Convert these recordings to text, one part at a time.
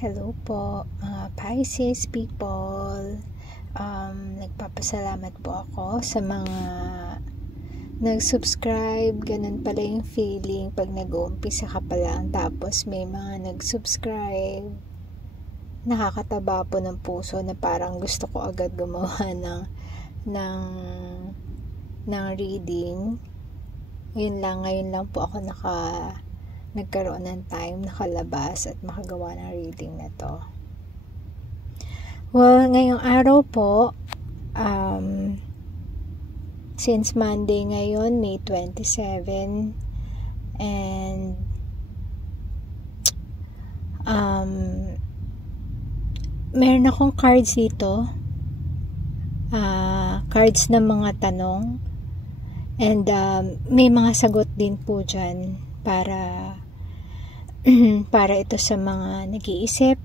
Hello po mga Pisces people. Nagpapasalamat po ako sa mga nag-subscribe. Ganun pala yung feeling pag nag-uumpisa ka pa lang tapos may mga nag-subscribe. Nakakataba po ng puso na parang gusto ko agad gumawa ng reading. Ngayon lang po ako nagkaroon ng time, nakalabas at makagawa ng reading na to. Well, ngayong araw po, since Monday ngayon, May 27, and meron akong cards dito, cards ng mga tanong, and may mga sagot din po dyan para ito sa mga nag-iisip,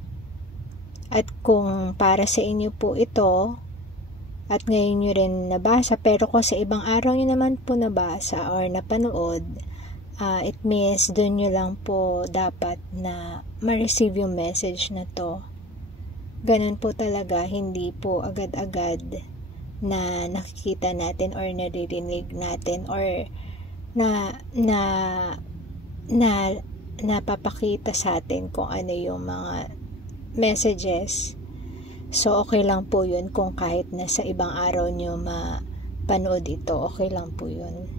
at kung para sa inyo po ito at ngayon nyo rin nabasa, pero kung sa ibang araw nyo naman po nabasa or napanood, it means doon nyo lang po dapat na ma-receive yung message na to. Ganun po talaga, hindi po agad-agad na nakikita natin or naririnig natin or napapakita sa atin kung ano yung mga messages. So okay lang po yun kung kahit na sa ibang araw nyo mapanood ito, okay lang po yun.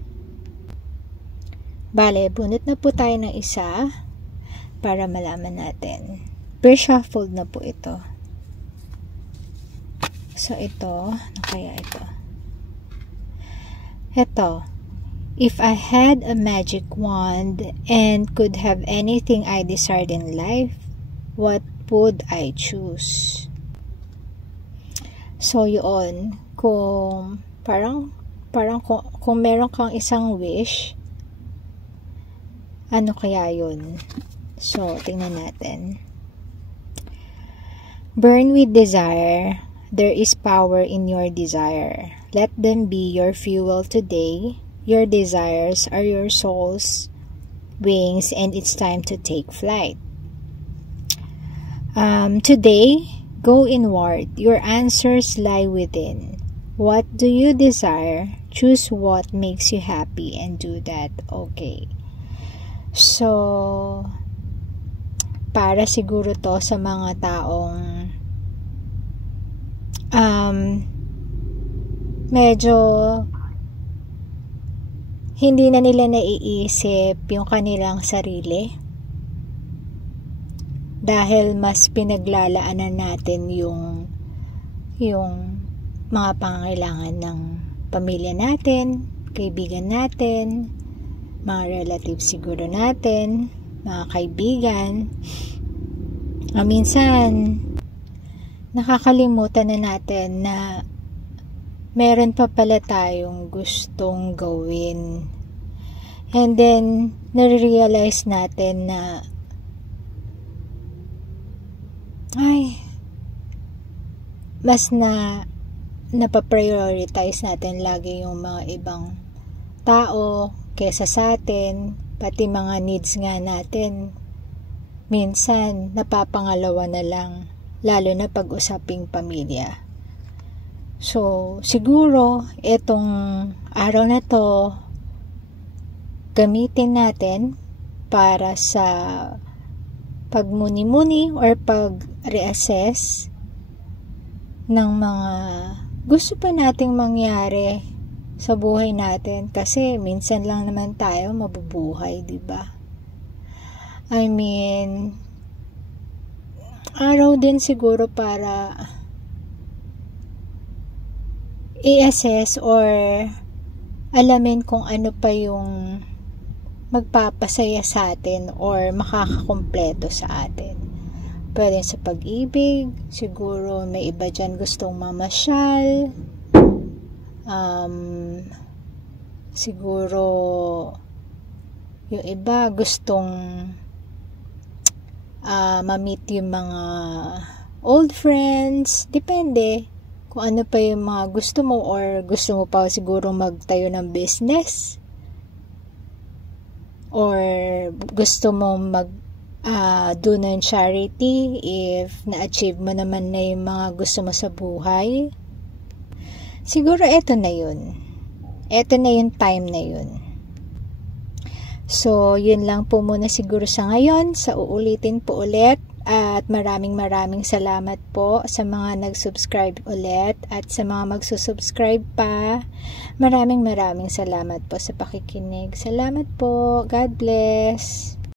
Bale, bunot na po tayo ng isa para malaman natin. Pre-shuffled na po ito. So ito, ano kaya ito? Ito, if I had a magic wand and could have anything I desired in life, what would I choose? So yun, kung meron kang isang wish, ano kaya yun? So tingnan natin. Burn with desire. There is power in your desire. Let them be your fuel today. Your desires are your soul's wings, and it's time to take flight. Today, go inward. Your answers lie within. What do you desire? Choose what makes you happy and do that. Okay. So, para siguro to sa mga taong medyo hindi na nila naiisip yung kanilang sarili dahil mas pinaglalaanan natin yung mga pangangailangan ng pamilya natin, kaibigan natin, mga relatives siguro natin, mga kaibigan. Minsan nakakalimutan na natin na meron pa pala tayong gustong gawin. And then, nare-realize natin na mas napaprioritize natin lagi yung mga ibang tao kesa sa atin, pati mga needs nga natin. Minsan, napapangalawa na lang, lalo na pag-usaping pamilya. So, siguro, itong araw na to, gamitin natin para sa pagmuni-muni or pag-reassess ng mga gusto pa nating mangyari sa buhay natin. Kasi, minsan lang naman tayo mabubuhay, diba? I mean, araw din siguro para i-assess or alamin kung ano pa yung magpapasaya sa atin or makakakumpleto sa atin. Pwede sa pag-ibig, siguro may iba dyan gustong mamasyal, siguro yung iba gustong ma-meet yung mga old friends, depende kung ano pa yung mga gusto mo, or gusto mo pa siguro magtayo ng business, or gusto mo do ng charity if na-achieve mo naman na yung mga gusto mo sa buhay. Siguro eto na yun. Eto na yung time na yun. So, yun lang po muna siguro sa ngayon. Sa uulitin po ulit. At maraming salamat po sa mga nag-subscribe ulit at sa mga magsusubscribe pa. Maraming salamat po sa pakikinig. Salamat po. God bless.